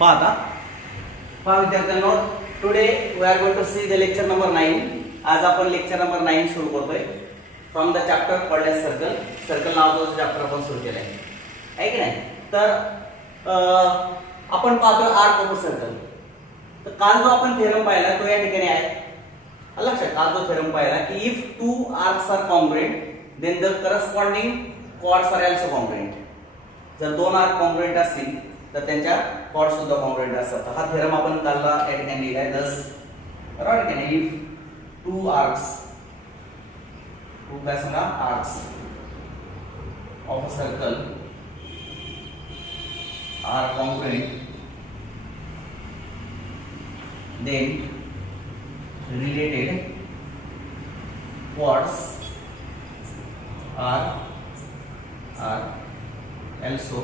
पहा विद्यार्थ्यांनो, today we are going to see the lecture number 9. आज आपण लेक्चर नंबर 9 सुरू करतोय from the chapter called as circle. Circle नावाचं चॅप्टर आपण सुरू केलंय, आहे की नाही? तर आपण पाहतोय आर्क ऑफ अ सर्कल. तर काल जो आपण थेरम पाहिला तो या ठिकाणी आहे. लक्षात, काल जो थेरम पाहिला की if two arcs are congruent then the corresponding chords are also congruent. जर दोन आर्क कॉन्ग्रुएंट असतील तर त्यांच्या कॉर्ड सुद्धा कॉन्ग्रुएंट असतात. हा थेरम आपण कालला या ठिकाणी लिहिलाय. दस बरोबर की नाही? इफ टू आर्क्स, टू काय सांगा, arcs of a circle are congruent then related chords are also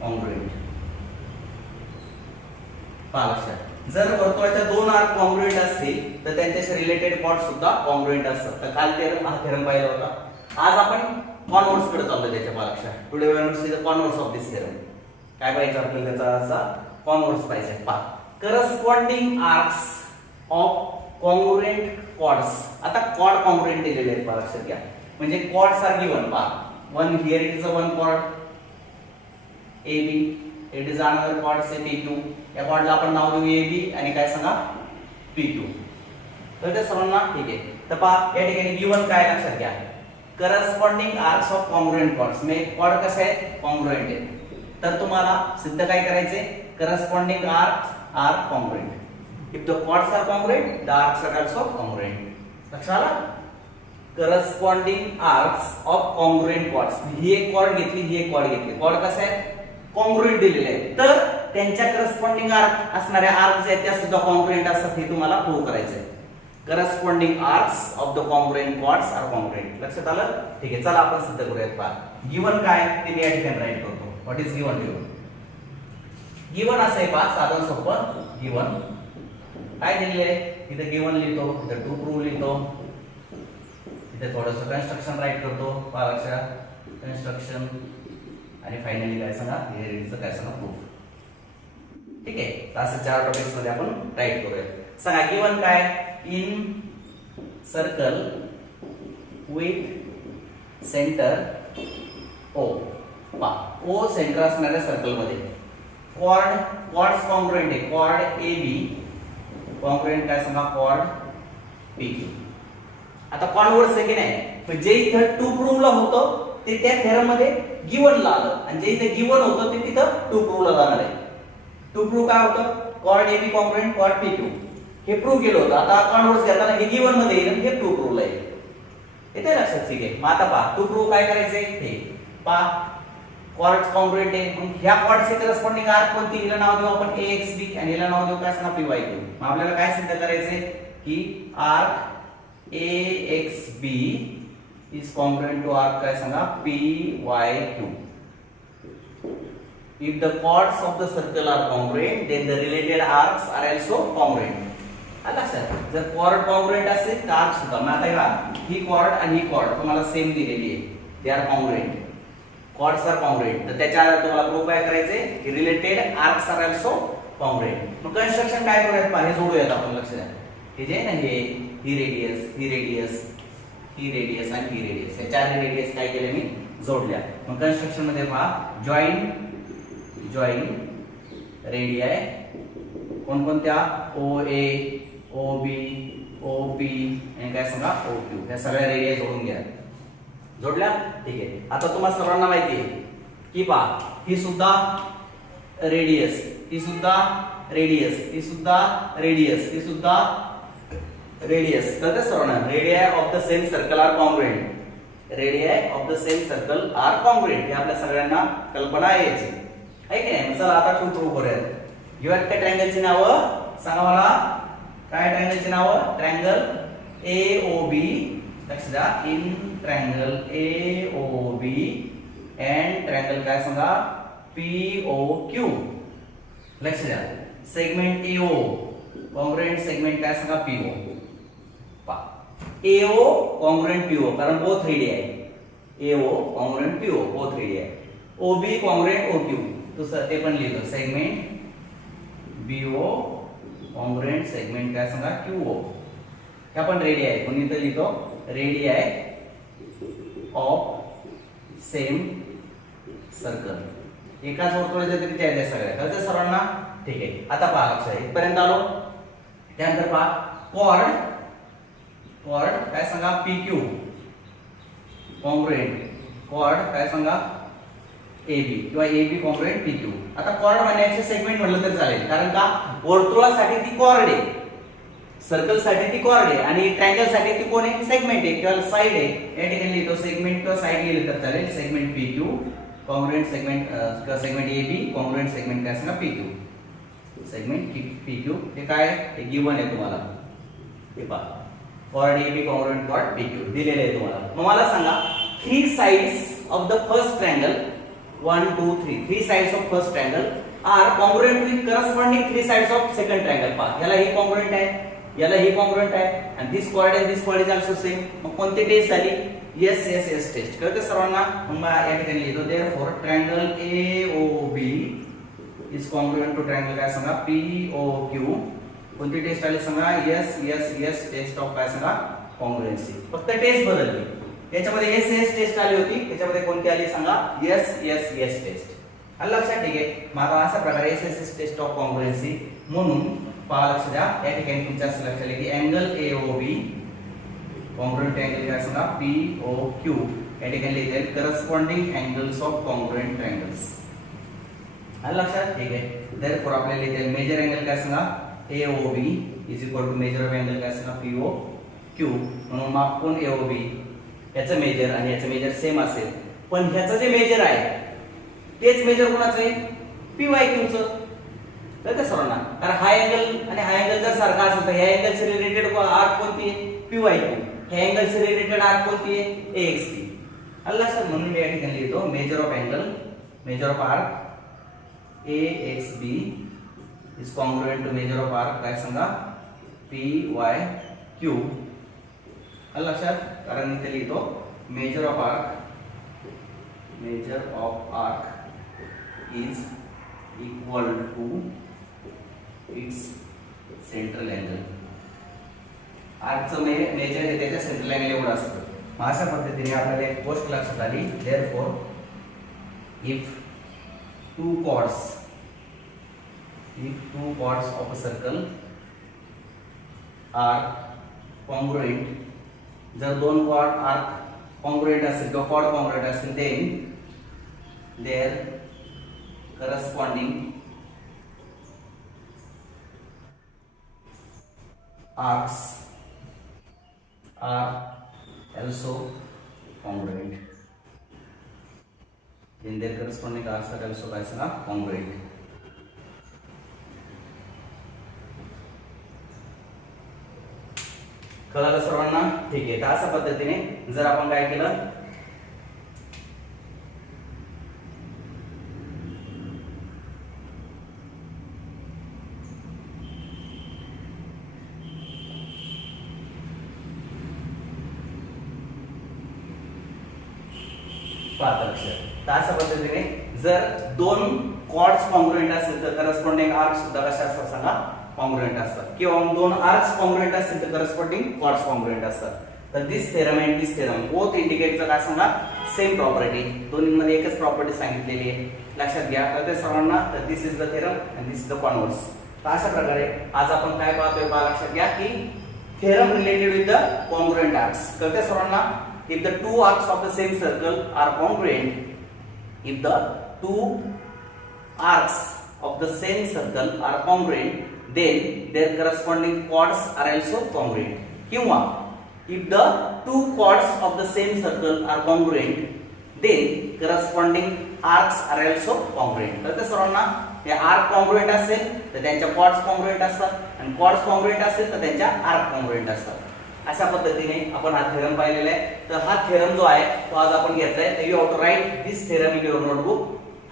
congruent. पहा लक्षात, जर वर्तुळाच्या दोन आर्क कॉन्ग्रुएंट असतील तर त्यांच्याशी रिलेटेड कॉर्ड सुद्धा कॉन्ग्रुएंट असतात. तर काल हा थेरम पाहिला होता. आज आपण कॉन्वर्स कडे चाललोय त्याच्या. पहा लक्षात, today we will see the converse of this theorem. काय पाहिजे आपल्याला? त्याचा असा कॉन्वर्स पाहिजे. पहा, corresponding arcs of congruent chords. आता कॉर्ड कॉन्ग्रुएंट दिलेले आहेत, पहा लक्षात घ्या. म्हणजे कॉर्ड्स आर गिवन. पहा, one here it is a one chord AB, it is another chord say PQ. या कॉर्डला आपण नाव देऊ AB आणि काय सांगा, PQ. तर ते सर्वांना ठीक आहे. तर पहा या ठिकाणी गिवन काय लक्षात घ्या, corresponding arcs of congruent chords. म्हणजे कॉर्ड कसे आहेत? कॉन्ग्रुएंट आहेत. तर तुम्हाला सिद्ध काय करायचे? Corresponding arcs are congruent. If the chords are congruent, the arcs are also congruent. लक्षात आलं? Corresponding arcs of congruent chords. ही एक chord घेतली, ही एक chord घेतली. chord कसे आहेत? congruent दिलेले आहेत. तर त्यांच्या corresponding arc असणाऱ्या arcs आहेत त्या सुद्धा congruent असतात. हे तुम्हाला प्रूव्ह करायचं आहे. Corresponding arcs of the congruent chords are congruent. लक्षात आलं? ठीक आहे, चला आपण सिद्ध करूयात. पहा, गिवन काय ते मी या ठिकाणी राईट करतो. What is given? गिवन असं आहे. पहा, साधन सोपं. गिवन काय दिलेलं आहे? इथे गिवन लिहितो, इथे टू प्रूव्ह लिहितो, इथे थोडंसं कन्स्ट्रक्शन राईट करतो. पहा लक्षात, कन्स्ट्रक्शन आणि फायनली काय सांगा, हेरिडिटीचं काय सांगा, प्रूफ. ठीक आहे, असं चार टॉपिक्स मध्ये आपण राईट करूया. सांगा गिवन काय? In circle with centre O. पहा, O सेंटर असणाऱ्या सर्कल मध्ये कॉर्ड्स कॉन्ग्रुएंट आहे. कॉर्ड AB कॉन्ग्रुएंट काय सांगा, कॉर्ड PQ. आता कॉन्वर्स आहे की नाही? म्हणजे जे इथं टू प्रूव्हला होतं ते त्या थेरम मध्ये गिवनला आलं आणि जे इथे गिवन होतं ते तिथं टू प्रूव्हला जाणार आहे. टू प्रूव्ह काय होतं? Chord AB congruent chord PQ. हे प्रूव्ह केलं होतं. आता कॉन्वर्स घेताना हे गिवन मध्ये येईल आणि हे टू प्रूव्हला येईल. येते लक्षात? ठीक आहे. मग आता पहा, टू प्रूव्ह काय करायचंय? हे पहा, कॉर्ड्स कॉन्ग्रुएंट आहे. मग ह्या कॉर्डचे करस्पॉन्डिंग आर्क कोणती? हिला नाव देऊ आपण AXB आणि हिला नाव देऊ काय सांगा, PYQ. मग आपल्याला काय सिद्ध करायचंय की arc AXB is congruent to arc काय सांगा, PYQ. If the chords of the circle are congruent, then the related arcs are also congruent. आता सर, जर कॉर्ड कॉन्ग्रुएंट असेल तर आर्क सुद्धा. मग आता ही कॉर्ड आणि ही कॉर्ड तुम्हाला सेम दिलेली आहे. They are congruent. Chords are congruent. तर त्याच्या आधारे तुम्हाला प्रूव्ह काय करायचे की related arcs are also congruent. मग कन्स्ट्रक्शन काय करूयात? पहा, हे जोडूयात आपण. लक्ष द्या, हे जे आहे ना, ही रेडियस, ही रेडियस, ही रेडियस आणि ही रेडियस, या चार रेडियस काय केले मी? जोडल्या. मग कन्स्ट्रक्शन मध्ये पहा, जॉईन रेडियाय कोणकोणत्या? OA, OB, OP आणि काय सांगा, OQ. या सगळ्या रेडियस जोडून घ्या. जोडल्या? ठीक आहे. आता तुम्हाला सर्वांना माहिती आहे की पहा, ही सुद्धा रेडियस, ही सुद्धा रेडियस, ही सुद्धा रेडियस, ही सुद्धा रेडियस. तर ते सर्वांना radii of the same circle are congruent. Radii of the same circle are congruent. हे आपल्या सगळ्यांना कल्पना आहे याची, आहे की नाही? चला आता टू प्रूव्ह करूयात. घेऊयात काय ट्रायंगलची नावं? सांगा मला, काय ट्रायंगलची नावं? Triangle AOB. लक्ष द्या, in triangle AOB and triangle काय सांगा, POQ. लक्ष द्या, सेगमेंट AO कॉन्ग्रुएंट सेगमेंट काय सांगा, PO. पहा, AO कॉन्ग्रुएंट PO कारण both radii. AO congruent PO both radii. OB congruent OQ. दुसरं ते पण लिहितो सेगमेंट BO कॉन्ग्रुएंट सेगमेंट काय सांगा QO. हे पण रेडी आहे. कोणी इथं लिहितो रेडी आहे ऑफ सेम सर्कल. एकाच वर्तुळाच्या तरी त्या द्या सगळ्या कळतं सर्वांना. ठीक आहे. आता पहा लक्षात इथपर्यंत आलो. त्यानंतर पहा कॉर्ड काय सांगा PQ कॉन्ग्रुएंट. कॉर्ड काय सांगा AB किंवा AB कॉन्ग्रुएंट PQ. आता कॉर्ड म्हणण्याचे सेगमेंट म्हणलं तर चालेल कारण का वर्तुळासाठी ती कॉर्ड आहे, सर्कल साठी ती कॉर्ड आहे आणि ट्रायंगल साठी ती कोण आहे सेगमेंट आहे किंवा साइड आहे. या ठिकाणी लिहितो सेगमेंट किंवा साइड लिहिलं तर चालेल. सेगमेंट PQ कॉन्ग्रुएंट सेगमेंट किंवा सेगमेंट AB कॉन्ग्रुएंट सेगमेंट काय सांगा PQ. सेगमेंट PQ हे काय हे गिवन आहे तुम्हाला. हे पहा chord AB congruent chord PQ दिलेले आहे तुम्हाला. मग मला सांगा three sides of the first triangle 1 2 3 three sides of first triangle are congruent with corresponding three sides of second triangle. पहा याला ही कॉन्ग्रुएंट आहे, याला ही कॉन्ग्रुएंट आहे आणि दिस cord and this cord is also same. मग कोणती टेस्ट झाली येस येस येस टेस्ट कळते सर्वांना. मग या ठिकाणी लिहितो therefore triangle AOB is congruent to triangle काय सांगा POQ. कोणती टेस्ट आली सांगा yes yes yes test of काय सांगा कॉन्ग्रुएन्सी. फक्त टेस्ट बदलली. याच्यामध्ये एस एस टेस्ट आली होती, त्याच्यामध्ये कोणती आली सांगा येस येस येस टेस्ट. आलं लक्षात. ठीक आहे. मग आता अशा प्रकारे एस एस टेस्ट ऑफ कॉन्ग्रुएन्सी म्हणून पहा लक्ष द्या. या ठिकाणी तुमच्या असं लक्षात आलं की अँगल AOB कॉन्ग्रुएंट अँगल काय सांगा POQ. या ठिकाणी लिहिता येईल corresponding angles of congruent triangles. आलं लक्षात. ठीक आहे. देयरफॉर आपल्याला लिहिता येईल मेजर अँगल काय सांगा AOB is equal to measure of angle काय सांगा POQ. म्हणून माप कोण AOB याचं मेजर आणि याचं मेजर सेम असेल पण ह्याचं जे मेजर आहे तेच मेजर कोणाचं आहे PYQ चं. कळतं सर्वांना. कारण हा अँगल आणि हा अँगल जर सारखा असेल तर ह्या अँगलचे रिलेटेड आर्क कोणती आहे PYQ. ह्या अँगलचे रिलेटेड आर्क कोणती आहे AXP. आलं लक्षात. म्हणून मी या ठिकाणी लिहितो measure of angle measure of arc AXB is congruent to measure of arc काय सांगा PYQ. आलं लक्षात. कारण इथे लिहितो measure of arc is equal to its central angle. आर्कचं मेजर हे त्याच्या सेंट्रल अँगल एवढं असतं. मग अशा पद्धतीने आपल्याला एक गोष्ट लक्षात आली. Therefore if two chords of a circle are congruent, जर दोन कॉर्ड आर्क कॉन्ग्रुएंट असेल किंवा कॉर्ड कॉन्ग्रुएंट असेल then their corresponding arcs are also congruent. Then their corresponding arcs are also काय सांगा congruent. कळलं सर्वांना. ठीक आहे. तर अशा पद्धतीने जर आपण काय केलं तर अशा पद्धतीने जर दोन कॉर्ड्स कॉन्ग्रुएंट असेल तर करस्पॉन्डिंग आर्क सुद्धा कशा असतात सांगा कॉन्ग्रुएंट असतात. किंवा दोन आर्क्स कॉन्ग्रुएंट असतील तर करस्पॉन्डिंग कॉर्ड्स कॉन्ग्रुएंट असतात. तर this theorem and this theorem both इंडिकेटचं काय सांगा सेम प्रॉपर्टी. दोन्हीमध्ये एकच प्रॉपर्टी सांगितलेली आहे. लक्षात घ्या. तर ते सर्वांना तर this is the theorem and this is the converse. तर अशा प्रकारे आज आपण काय पाहतोय पहा लक्षात घ्या की theorem related with the congruent arcs. कळते सर्वांना. If the two arcs of the same circle are congruent, if the two arcs of the same circle are congruent, then their corresponding chords are also congruent. किंवा if the two chords of the same circle are congruent, then corresponding arcs are also congruent. तर सर्वांना हे arc congruent असेल तर त्यांच्या chords congruent असतात आणि chords congruent असेल तर त्यांच्या आर्क congruent असतात. अशा पद्धतीने आपण हा थेरम पाहिलेला आहे. तर हा थेरम जो आहे तो आज आपण घेतलाय. तर you have to write this theorem in your notebook.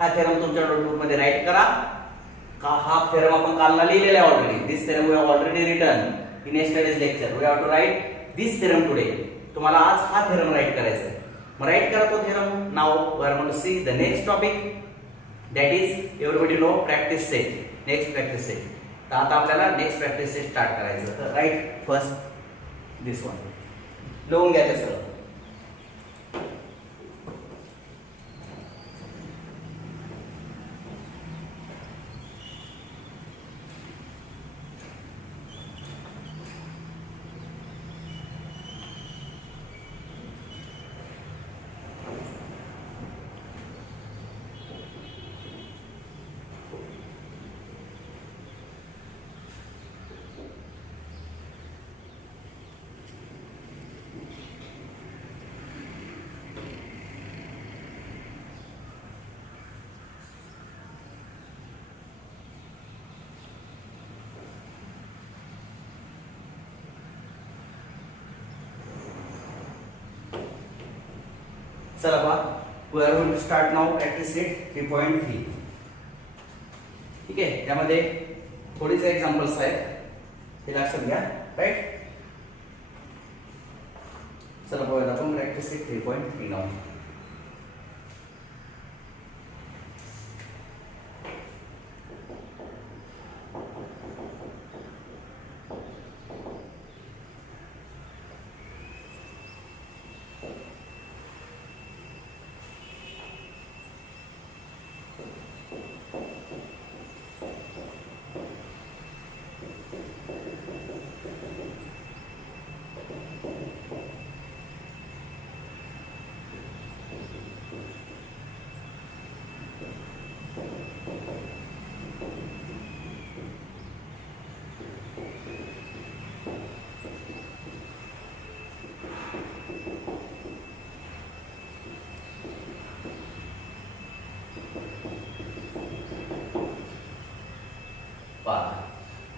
हा थेरम तुमच्या नोटबुक मध्ये राईट करा. हा थेरम आपण कालला लिहिलेला आहे already. This theorem we have already written in yesterday's lecture. We have to write this theorem today. तुम्हाला आज हा थेरम राईट करायचा आहे. मग राईट करा तो theorem. Now we are going to see the next topic. That is everybody no practice set. Next practice set. तर आता आपल्याला नेक्स्ट प्रॅक्टिस सेट स्टार्ट करायचं. तर राईट फर्स्ट दिस वन लिहून घ्या ते सगळं. चला बा, we are going to start now practice set 3.3. ठीक आहे, त्यामध्ये थोडेसे एक्झाम्पल्स आहेत, ते लक्षात घ्या. राईट, चला बघूया आपण practice set 3.3 now.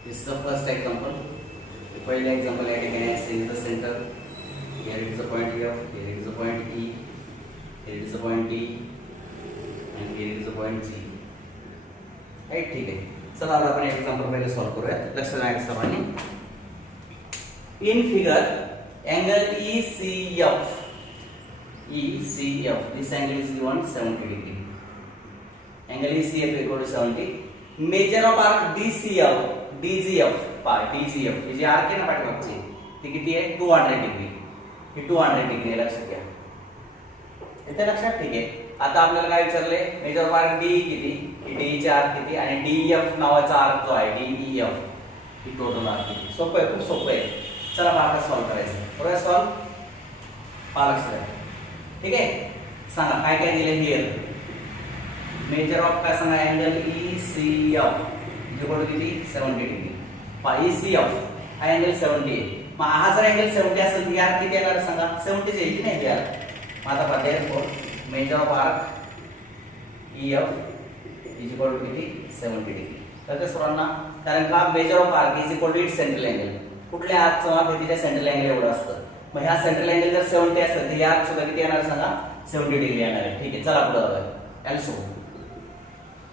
This is the first example. The first example I taken X is the center. Here it is the point F. Here it is the point E. Here it is the point D. And here it is the point G. Right, ठीक है. चला आता आपण example पहिले solve करूया. लक्षात घ्या सर्वांनी. In figure, angle ECF. ECF. This angle is given 70 degree. Angle ECF equal to 70. Measure of arc DCF. DGF पाय DGF ही जी आर्क आहे ना पाठीमागची ती किती आहे 200 डिग्री. ही 200 डिग्री लक्षात घ्या. इथे लक्षात. ठीक आहे, आता आपल्याला काय विचारले, मेजर ऑफ आर्क डी किती, ही डी ची आर्क किती आणि DEF नावाचा आर्क जो आहे DEF ही टोटल आर्क किती. सोपं आहे, खूप सोपं आहे. चला आता सॉल्व करायचं. करूया सॉल्व. लक्षात घ्या. ठीक आहे, सांगा काय काय दिले. हियर मेजर ऑफ काय सांगा, अँगल ECF इक्वल टू किती 70 डिग्री. ECF हा अँगल 70 आहे. मग हा जर अँगल 70 असेल तर यार किती येणार सांगा, 70 येईल की नाही यार. आता पहा, therefore measure of arc EF is equal to किती 70 डिग्री. तर ते सर्वांना, कारण का measure of arc is equal to its central angle. कुठल्या आर्कचं माप तिच्या सेंट्रल अँगल एवढं असतं. मग ह्या सेंट्रल अँगल जर 70 असेल तर या आर्क सुद्धा किती येणार सांगा, 70 डिग्री येणार आहे. ठीक आहे, चला पुढे जाऊया. Also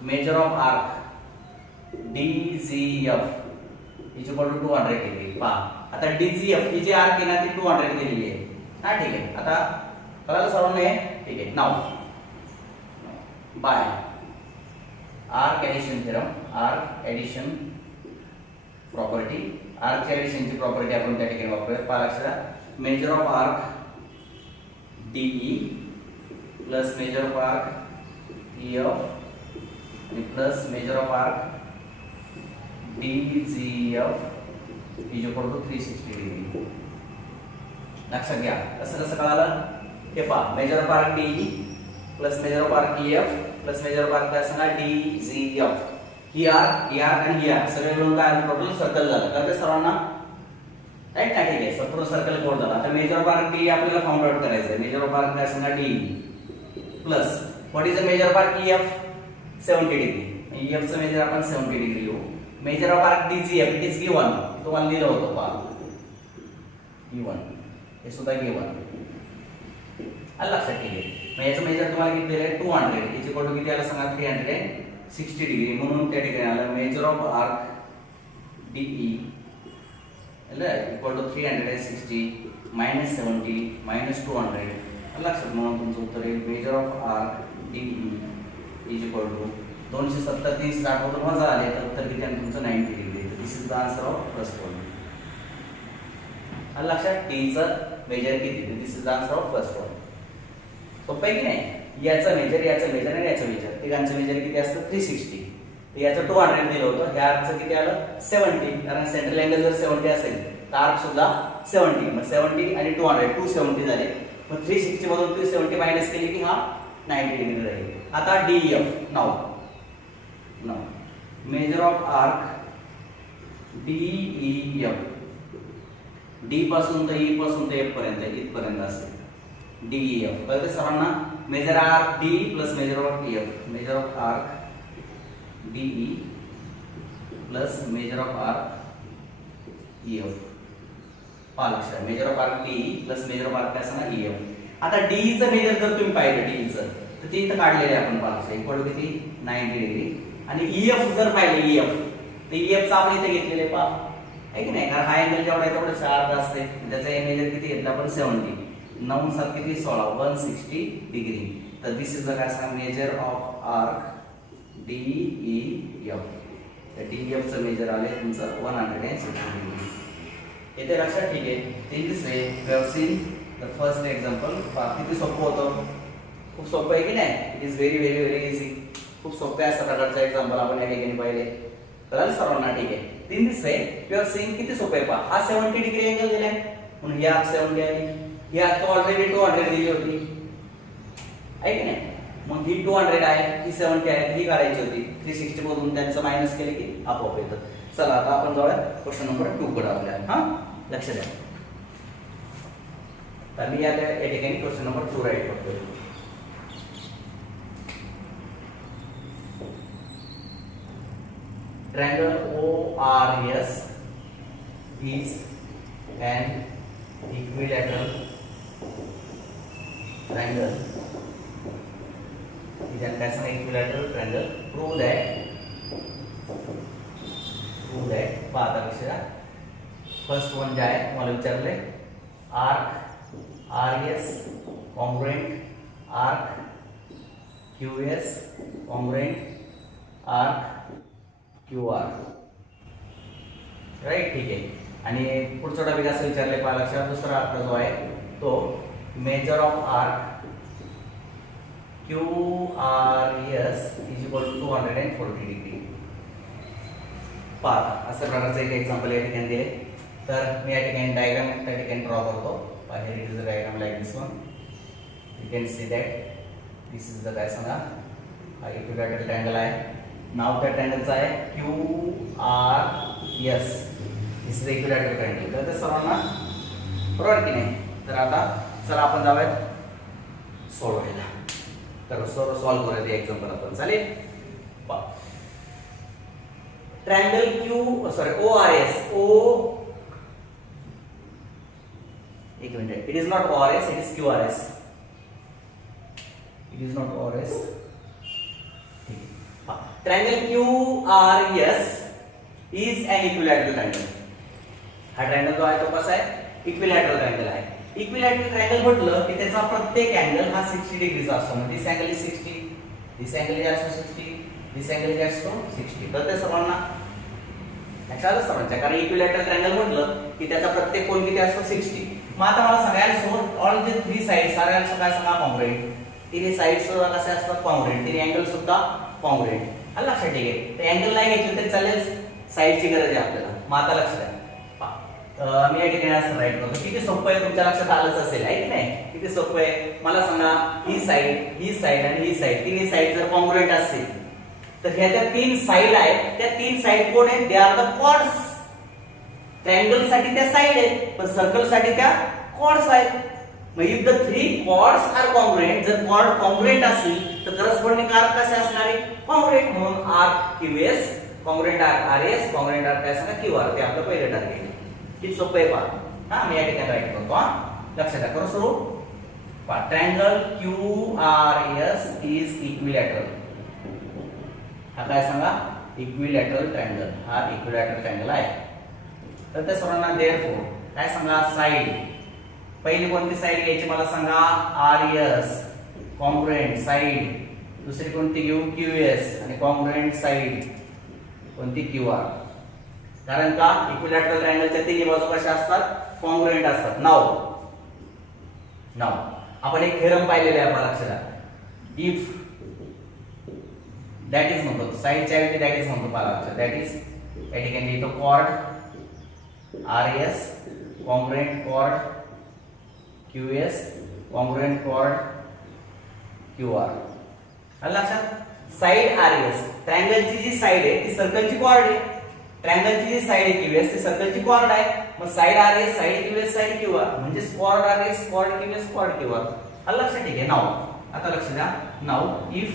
measure of arc DGF is equal to 200 degree. पहा आता DGF ही जी आर्क आहे ना ती 200 दिलेली आहे. हा ठीक आहे, आता कळलं सर्वांना हे. ठीक आहे, now by arc addition theorem, arc addition property, arc एडिशनची प्रॉपर्टी आपण त्या ठिकाणी वापरूया. पहा लक्षात, measure of arc DE plus measure of arc EF आणि plus measure of arc DGF is equal to 360 degree. लक्षात घ्या. कसं कसं कळालं हे पहा, measure of arc DE plus measure of arc EF plus measure of arc काय सांगा DGF. ही आर्क आणि ही आर्क सगळे मिळून काय टोटल सर्कल झालं. तर ते सर्वांना राईट ना. ठीक आहे, संपूर्ण सर्कल कोड झाला. आता मेजर ऑफ आर्क DE आपल्याला फाउंड आउट करायचं आहे. मेजर ऑफ आर्क काय सांगा DE plus what is the major of arc EF 70 degree. EF चं मेजर आपण 70 डिग्री घेऊ. Major of arc DGF it is given, तुम्हाला दिलं होतं पहा गिवन, हे सुद्धा गिवन. आलं लक्षात. ठीक आहे, मग याचं मेजर तुम्हाला किती दिलंय 200 इज इक्वल टू किती आलं सांगा 360 डिग्री. म्हणून त्या ठिकाणी आलं measure of arc DE equal to 360 minus 70 minus 200. लक्षात, म्हणून तुमचं उत्तर येईल measure of arc DE is equal to 270 360 मधून वजा आले तर उत्तर किती आहे तुमचं 90 degree. This is the answer of first problem. लक्षात टीचं मेजर किती, this is the answer of first problem. सोपं आहे की नाही. याचं मेजर आणि याचं मेजर तिघांचं मेजर किती असतं 360. तर याचं 200 दिलं होतं, ह्या आर्कचं किती आलं 70, कारण सेंट्रल अँगल जर 70 असेल तर आर्क सुद्धा 70. मग 70 आणि 200 270 झाले. मग 360 मधून 270 मायनस केली की हा 90 डिग्री राहील. आता DEF now major of arc DEF, D पासून तर E पासून ते F पर्यंत इथपर्यंत असेल DEF. कळतं सर्वांना. Measure arc D plus measure of EF, measure of arc DE plus measure of arc EF. पहा लक्षात, measure of arc DE plus measure of arc काय सांगा EF. आता DE चं मेजर जर तुम्ही पाहिलं DE चं तर ते इथं काढलेलं आहे आपण. पहा लक्षात इक्वल किती 90 डिग्री. आणि EF जर पाहिलं EF तर EF चं आपण इथे घेतलेलं आहे. पहा आहे की नाही, कारण हा अँगल जेवढा आहे तेवढं शार्प असते. त्याचा मेजर किती घेतला आपण 70. 9 7 किती 16 160 डिग्री. तर दिस इज द काय सांगा मेजर ऑफ आर्क DEF. तर DEF चं मेजर आले तुमचं 160 डिग्री. येते लक्षात. ठीक आहे. In this way we have seen the first example. किती सोपं होतं, खूप सोपं आहे की नाही. It is very very very easy. खूप सोपे अशा प्रकारचं एक्झाम्पल आपण या ठिकाणी पाहिले. कळलं सर्वांना. ठीक आहे. In this way we have seen किती सोपं आहे. पहा हा 70 डिग्री अँगल दिलाय म्हणून ही आर्क 70 आली. ही आर्क ऑलरेडी 200 दिली होती आहे की नाही. मग ही 200 आहे, ही 70 आहे, ही काढायची होती. 360 मधून त्यांचं मायनस केले की आपोआप येतं. चला आता आपण जाऊया क्वेश्चन नंबर 2 कडे आपल्या. हा लक्ष द्या. तर मी या ठिकाणी क्वेश्चन नंबर 2 राईट करतो. Triangle ORS is an equilateral triangle. Is an equilateral triangle. Prove that. पाहता लक्षात. फर्स्ट वन जे आहे मला विचारले arc RS congruent arc QS congruent arc QR. Right. ठीक आहे. आणि पुढचा टॉपिक असं विचारले पहा लक्षात. दुसरा आपला जो आहे तो measure of arc QRS is equal to 240 degree. पहा अशा प्रकारचं एक एक्झाम्पल या ठिकाणी दिले. तर मी या ठिकाणी डायग्राम त्या ठिकाणी ड्रॉ करतो. Here it is a diagram like this one. You can see that this is the काय सांगा equilateral triangle आहे. नाव त्या ट्रायंगलचं आहे QRS. This is equilateral triangle. तर ते सर्वांना बरोबर की नाही. तर आता चला आपण जाऊयात सोडवायला. तर सॉल्व्ह करूया ते एक्झाम्पल आपण. चालेल. ट्रायंगल ORS एक minute. It is not ORS, it is QRS. It is not ORS. Triangle QRS is an equilateral triangle. हा ट्रायंगल जो आहे तो कसा आहे इक्विलॅटरल ट्रायंगल आहे. इक्विलॅटरल ट्रायंगल म्हटलं की त्याचा प्रत्येक अँगल हा 60 डिग्रीचा असतो. म्हणजे this angle is 60, this angle is also 60, this angle is also 60. तर ते सर्वांना लक्षात सर्वांच्या, कारण इक्विलॅटरल ट्रायंगल म्हटलं की त्याचा प्रत्येक कोन किती असतो 60. मग आता मला सांगायला समोर ऑल द 3 साइड्स साऱ्यांचं काय सांगा कॉन्ग्रुएंट. तिन्ही साइड्स कसे असतात कॉन्ग्रुएंट. तिन्ही अँगल सुद्धा कॉन्ग्रुएंट. लक्षात. ठीक आहे. तर अँगल नाही घेतलं तरी चालेल, साइडची गरज आहे आपल्याला. मग आता लक्षात आहे. मी या ठिकाणी असं राईट करतो. किती सोपं आहे तुमच्या लक्षात आलंच असेल आहे की नाही. किती सोपं आहे मला सांगा. ही साइड आणि ही साइड तिन्ही साइड जर कॉन्ग्रुएंट असतील तर ह्या त्या 3 साइड आहेत. त्या 3 साइड कोण आहेत. They are the chords. Triangle साठी त्या साइड आहेत पण सर्कल साठी त्या कॉर्ड्स आहेत. मग if the 3 chords are congruent, जर कॉर्ड कॉन्ग्रुएंट असेल तर करस्पॉन्डिंग आर्क कसे असणार आहे कॉन्ग्रुएंट. म्हणून arc QS congruent arc RS congruent arc काय सांगा QR. ते आपलं पहिलं टार्गेट. किती सोपं आहे पहा. हा मी या ठिकाणी राईट करतो. हा लक्षात करू सुरू. पहा ट्रायंगल QRS इज इक्विलॅटरल. हा काय सांगा इक्विलॅटरल ट्रायंगल. हा इक्विलॅटरल ट्रायंगल आहे. तर त्या सर्वांना देअरफॉर काय सांगा साइड. पहिली कोणती साइड घ्यायची मला सांगा RS कॉन्ग्रुएंट साइड दुसरी कोणती घेऊ QS आणि कॉन्ग्रुएंट साइड कोणती QR. कारण का इक्विलॅटरल ट्रायंगलच्या तिन्ही बाजू कशा असतात कॉन्ग्रुएंट असतात. नाव आपण एक थेरम पाहिलेला आहे आपल्या लक्षात. इफ दॅट इज म्हणतो साइडच्या ऐवजी दॅट इज म्हणतो पाला लक्षात. दॅट इज या ठिकाणी येतो chord RS congruent chord QS congruent chord QR. आलं लक्षात. साइड RS ट्रायंगलची जी साइड आहे ती सर्कलची कॉर्ड आहे. ट्रायंगलची जी साइड आहे QS ती सर्कलची कॉर्ड आहे. मग side RS side QS side QR म्हणजे chord RS chord QS chord QR. आलं लक्षात. ठीक आहे. नाव आता लक्ष द्या. नाव if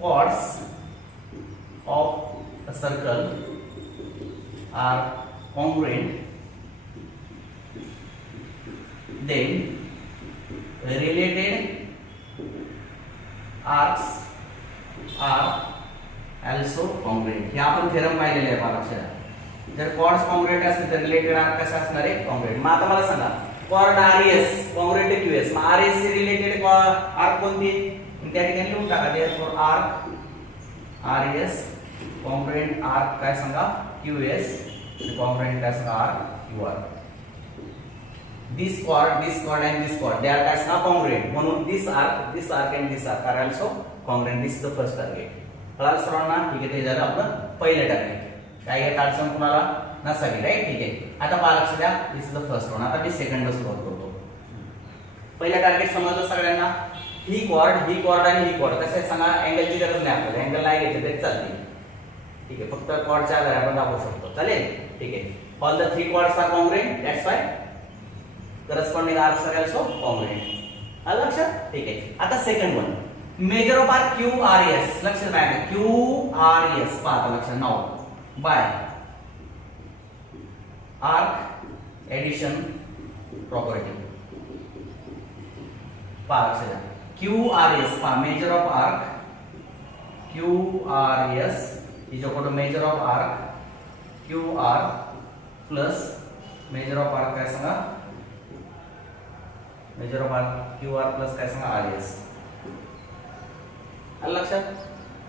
chords of a circle are congruent, then related arcs are also congruent. हे आपण थेरम पाहिलेले आहे पहा लक्षात. जर कॉर्ड्स कॉन्ग्रुएंट असतील तर रिलेटेड आर्क कसा असणार आहे कॉन्ग्रुएंट. मग आता मला सांगा chord RS congruent to QS. मग RS चे रिलेटेड आर्क कोणती त्या ठिकाणी लिहून टाका. Therefore arc RS congruent arc काय सांगा QS आणि कॉन्ग्रुएंट काय सांगा arc QR. This chord and this chord they are काय सांगा कॉन्ग्रुएंट. म्हणून this arc and this arc are also congruent. This is the first target. कळालं सर्वांना. ठीक आहे. ते झालं आपलं पहिलं टार्गेट. काय आहे अडचण कुणाला नसावी. राईट. ठीक आहे. आता पहा लक्ष द्या. दिस इज द फर्स्ट वन. आता मी सेकंड सुरुवात करतो. पहिलं टार्गेट समजलं सगळ्यांना. ही कॉर्ड आणि ही कॉर्ड कसं आहे सांगा. अँगलची गरज नाही आपल्याला. अँगल नाही घेतले तरी चालते. ठीक आहे. फक्त कॉर्डच्या आधारे आपण दाखवू शकतो. चालेल. ठीक आहे. All the 3 chords are congruent. That's why corresponding arcs are also congruent. आलं लक्षात. ठीक आहे. आता second one major of arc QRS. लक्षात राहा QRS पहा लक्षात. नाव बाय आर्क एडिशन प्रॉपर्टी पहा लक्षात द्या. QRS पहा measure of arc QRS is equal to measure of arc QR plus measure of arc काय सांगा measure of arc QR plus काय सांगा RS. आलं लक्षात.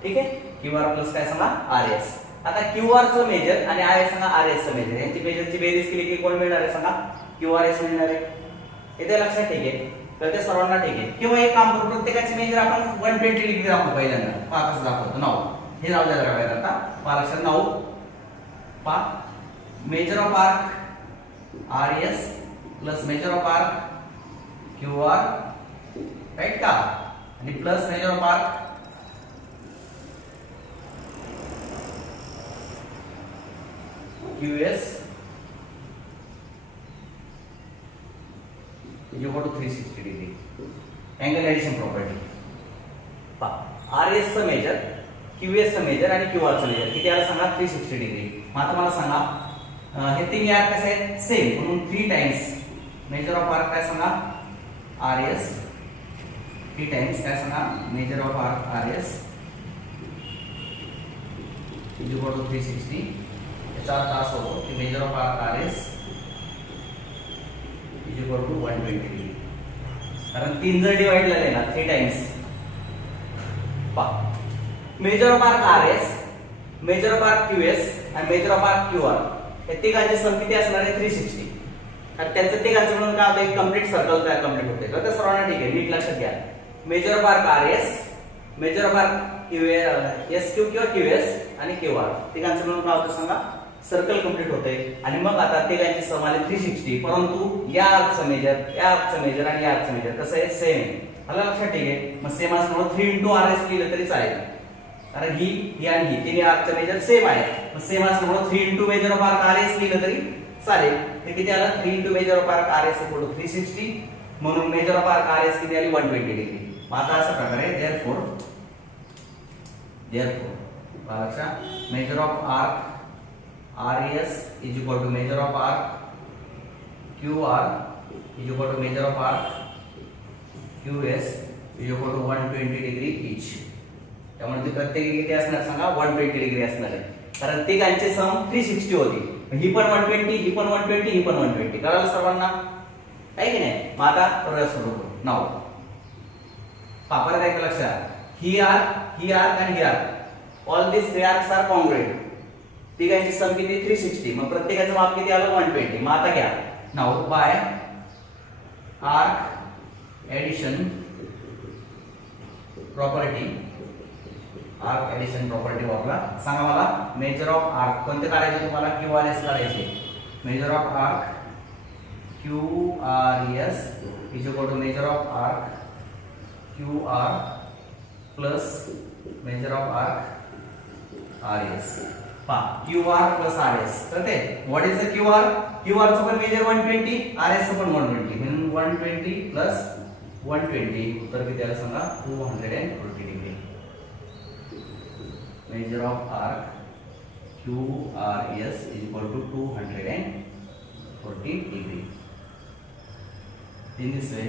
ठीक आहे. QR plus काय सांगा RS. आता QR चं मेजर आणि RS सांगा RS चं मेजर यांची मेजरची बेरीज केली की कोण मिळणार आहे सांगा QRS मिळणार आहे. इथे लक्षात. ठीक आहे. तर ते सर्वांना ठीक आहे. किंवा एक काम करू प्रत्येकाची मेजर आपण 120 डिग्री दाखवू पहिल्यांदा. पहा कसं दाखवतो. नाव हे जाऊ द्या जरा आता. पहा लक्षात. नाव पहा measure of arc RS plus measure of arc QR right का आणि plus measure of arc QS is equal to 360 degree. Angle addition property. पहा RS चं मेजर QS चं मेजर आणि QR चं मेजर किती आलं सांगा 360 डिग्री. मग आता मला सांगा हे तीन यार कसे आहेत सेम म्हणून 3 टाइम्स मेजर ऑफ आर्क काय सांगा RS 3 टाइम्स काय सांगा measure of arc RS is equal to 360. याचा अर्थ असा होतो की major of arc RS is equal to 120 degree. कारण 3 जर डिवाइड झाले ना 3 टाइम्स पहा measure of arc RS major of arc QS आणि मेजर ऑफ आर्क QR हे तिघांची सम किती असणार आहे 360. आणि त्यांचं तिघांचं म्हणून काय होतं एक कंप्लीट सर्कल तयार कंप्लीट होते. तर सर्वांना ठीक आहे. नीट लक्षात घ्या. Major of arc RS major of arc SQ किंवा QS आणि QR तिघांचं म्हणून काय होतं सांगा सर्कल कंप्लीट होते. आणि मग आता तिघांची सम आली 360. परंतु या आर्कचं मेजर आणि या आर्कचं मेजर कसं आहे सेम आहे. आलं लक्षात. ठीक आहे. मग सेम असल्यामुळे 3 RS लिहिलं तरी चालेल. कारण ही आणि ही तिन्ही आर्कचं मेजर सेम आहे. मग सेम असल्यामुळे 3 मेजर ऑफ आर्क RS लिहिलं तरी चालेल. हे किती आलं 3 measure of arc RS equal to 360. म्हणून मेजर ऑफ आर्क RS किती आली 120 डिग्री. मग आता अशा प्रकारे देअरफॉर लक्षात measure of arc RS is equal to measure of arc QR is equal to measure of arc QS is equal to 120 degree each. त्यामुळे ते प्रत्येक किती असणार सांगा 120 डिग्री असणार आहे. कारण तिघांची सम 360 होती. ही पण 120 ही पण 120 ही पण 120. कळलं सर्वांना आहे की नाही. मग आता सुरू करू. नाव परत एक लक्षात ही आर्क आणि ही arc, all this three arcs are congruent. तिघांची सम किती 360. मग प्रत्येकाचं माप किती आलं 120. मग आता घ्या now by arc addition property. Arc addition property वापरा. सांगा मला मेजर ऑफ आर्क कोणते काढायचे तुम्हाला? QRS काढायचे. Measure of arc QRS is equal to measure of arc QR plus measure of arc RS. पहा QR प्लस RS कळते. What is the QR? QR चं पण मेजर 120, RS चं पण 120, म्हणून 120 प्लस 120 उत्तर किती आलं सांगा? 240 degree. Measure of arc QRS is equal to 240 degree. In this way,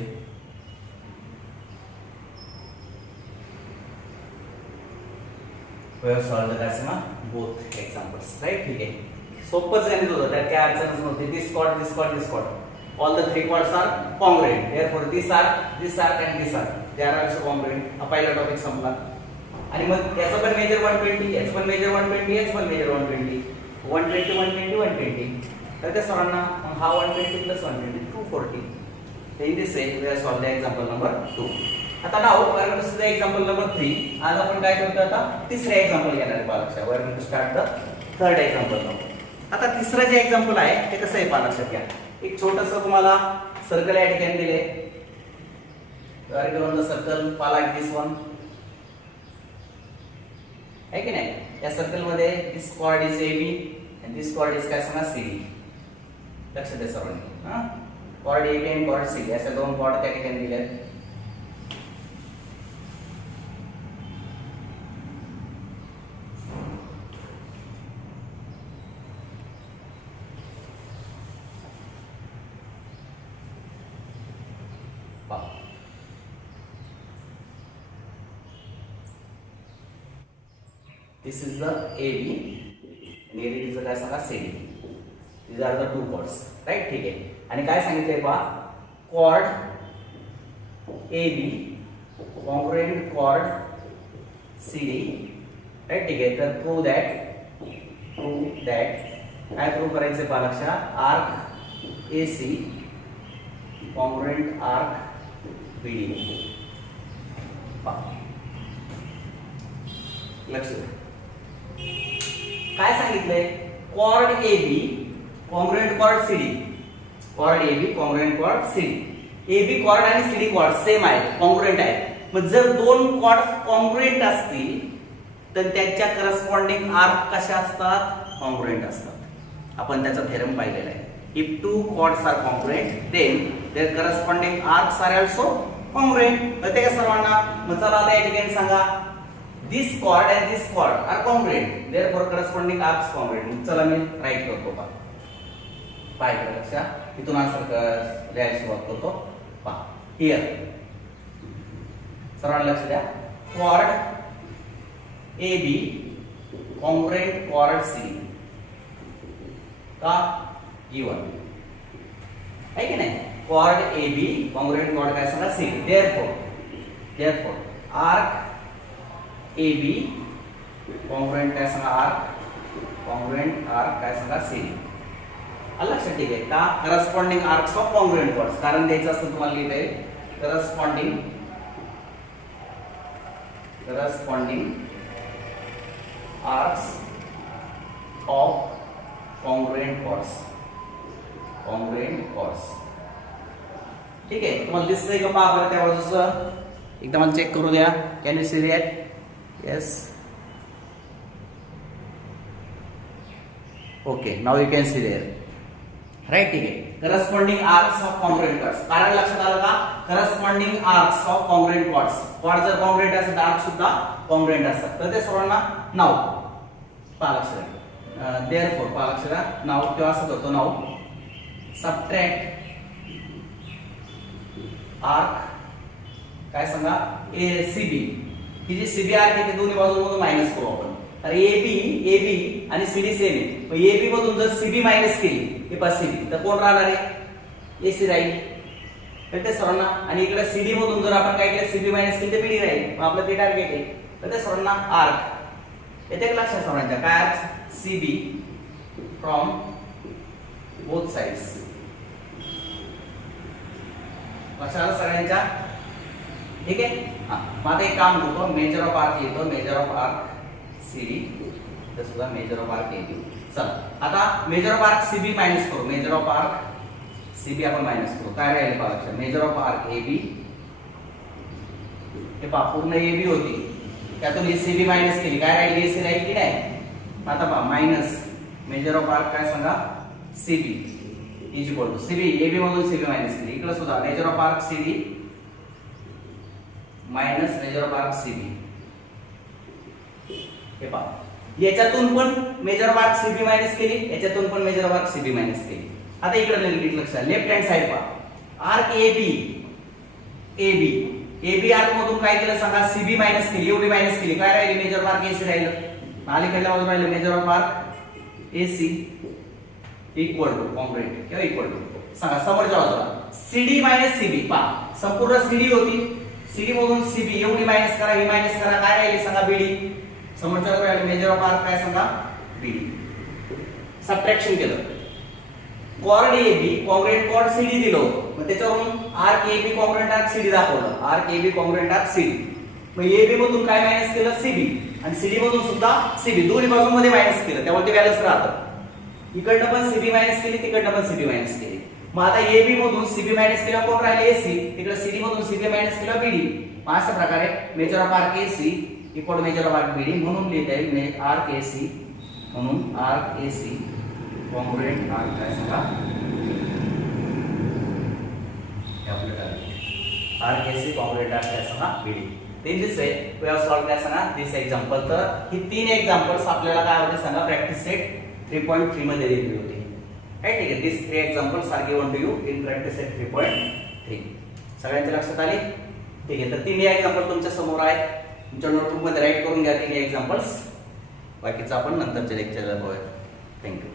we have solved the Dasima both examples, right? ठीक है. सोपंच गणित होतं, त्यात काय अडचणच नव्हती. This chord, this chord, this chord. All the three chords are congruent. Therefore, this arc and this arc, they are also congruent. हा पहिला टॉपिक संपला. आणि मग याचं पण मेजर 120, याचं पण मेजर 120, याचं पण मेजर 120, 120 120 120. तर त्या सर्वांना हा 120 plus 120 240. In this way we have solved the example number 2. आता now we are going to see the example number 3. आज आपण काय करतो? आता तिसरे एक्झाम्पल घेणार आहे पालक्षात. We are going to start the third example now. आता तिसरं जे एक्झाम्पल आहे ते कसं आहे पालक्षात घ्या. एक छोटंसं तुम्हाला सर्कल या ठिकाणी दिले. We are given the circle पालाक दिस वन है की नाही. या सर्कल मध्ये दिस कॉर्ड इज AB आणि दिस कॉर्ड इज काय सांगा CD. लक्ष द्या सर्वांनी. हा कॉर्ड AB आणि कॉर्ड CD असे दोन कॉर्ड त्या ठिकाणी दिले आहेत. This is the AB and here is the काय सांगा CD. These are the two chords, right? ठीक आहे. आणि काय सांगितलंय पहा, chord AB congruent chord CD, right? ठीक आहे. तर prove that काय प्रूव्ह करायचं पहा लक्षात. arc AC congruent arc BD. पहा लक्ष द्या काय सांगितलंय. Chord AB congruent chord CD. Chord AB congruent chord CD. AB chord आणि CD कॉर्ड सेम आहे, कॉन्ग्रुएंट आहे. मग जर दोन कॉर्ड कॉन्ग्रुएंट असतील तर त्यांच्या करस्पॉन्डिंग आर्क कशा असतात? कॉन्ग्रुएंट असतात. आपण त्याचा थेरम पाहिलेला आहे. If two chords are congruent then their corresponding arcs are also congruent. तर ते का सर्वांना? मग चला आता या ठिकाणी सांगा this chord and this chord are congruent, therefore corresponding arcs congruent. चला मी राईट करतो पहा. पाहिजे लक्षात. इथून आन्सर लिहायला सुरुवात करतो. पहा हियर सर्वांना लक्ष द्या. chord AB congruent chord CD का given है की नाही. chord AB congruent chord काय सांगा CD. therefore arc AB congruent काय सांगा congruent arc काय सांगा CD. लक्षात ठीक आहे का. Corresponding arcs of congruent chords कारण द्यायचं असतं तुम्हाला लिहिता येईल. Corresponding arcs of congruent chords. ठीक आहे. तुम्हाला दिसतंय का पहा बरं त्या बाजूचं एकदा मला चेक करू द्या. Can you see that? Yes. Okay. Now you can see there. Right? ठीक आहे. Corresponding arcs of congruent chords. कारण लक्षात आलं का? Corresponding arcs of congruent chords. Chord जर congruent असेल तर arc सुद्धा congruent असतात. तर ते सर्वांना now पहा लक्षात. Therefore पहा लक्षात. now किंवा असं करतो now subtract arc काय सांगा ACB. ही जी सीबी आर्क आहे ते दोन्ही बाजूंमधून मायनस करू आपण. तर AB आणि CD सेम आहे. मग AB मधून जर CB मायनस केली हे पहा CB तर कोण राहणार आहे? AC राहील. तर ते सर्वांना, आणि इकडे सीडी मधून जर आपण काय केलं सीबी मायनस केली तर बीडी राहील, मग आपलं ते टार्गेट आहे. तर ते सर्वांना आर्क येते का लक्षात सर्वांच्या, काय arc CB from both sides. लक्षात सगळ्यांच्या, ठीक आहे. मग आता एक काम करतो, मेजर ऑफ आर्क लिहितो, मेजर ऑफ आर्क सीडी, तर सुद्धा मेजर ऑफ आर्क एबी. चला आता major of arc CB minus करू, मेजर ऑफ आर्क सीबी आपण मायनस करू, काय राहील पहा, मेजर ऑफ आर्क एबी, हे पहा पूर्ण एबी होती, त्यातून सीबी मायनस केली, काय राहील एसी राहील की नाही. आता पहा मायनस मेजर ऑफ आर्क काय सांगा CB is equal to CB, AB मधून सीबी मायनस केली, इकडे सुद्धा measure of arc CB minus measure of arc CB. हे पहा याच्यातून पण measure of arc CB minus केली, याच्यातून पण measure of arc CB minus केली. आता इकडे नीट लक्षात, लेफ्ट हँड साइड पहा, आर्क एबी, एबी आर्क मधून काय केलं सांगा सीबी मायनस केली, एवढी मायनस केली, काय राहिली मेजर ऑफ आर्क एसी राहिलं, अलीकडल्या बाजूला राहिलं major of arc AC equal two congruent किंवा इक्वल टू सांगा समोरच्या बाजूला सीडी मायनस सीबी. पहा संपूर्ण सीडी होती, सीडी मधून सीबी एवढी मायनस करा, ही मायनस करा, काय राहिली सांगा बीडी, समोरच्या बाजूला राहिलं मेजर ऑफ आर्क काय सांगा बीडी. सबट्रॅक्शन केलं, chord AB congruent chord CD दिलं, मग त्याच्यावरून arc AB congruent arc CD दाखवलं, arc AB congruent arc CD. मग एबी मधून काय मायनस केलं सीबी, आणि सीडी मधून सुद्धा सीबी, दोन्ही बाजूंमध्ये मायनस केलं, त्यामुळे ते बॅलन्स राहतं. इकडनं पण सीबी मायनस केली, तिकडनं पण सीबी मायनस केली. मग आता एबी मधून सीबी मायनस केल्यावर कोण राहिले एसी, तिकडे सीडी मधून सीबी मायनस केल्यावर बीडी. मग अशा प्रकारे measure of arc AC equal measure of arc BD म्हणून लिहिता येईल आर्क एसी, म्हणून आर्क एसी कॉन्ग्रुएंट आर्क काय सांगा आर्क एसी कॉन्ग्रुएंट आर्क काय सांगा बीडी. In this way we have solved this this example. तर ही तीन एक्झाम्पल्स आपल्याला काय होते सांगा प्रॅक्टिस सेट 3.3 मध्ये दिली होती. ठीक आहे, this 3 examples are given to you in practice set 3.3. सगळ्यांच्या लक्षात आले? ठीक आहे, तर तिन्ही एक्झाम्पल तुमच्या समोर आहेत, तुमच्या नोटबुक मध्ये राईट करून घ्या तिन्ही एक्झाम्पल्स. बाकीचं आपण नंतरच्या लेक्चरला बघूया. थँक्यू.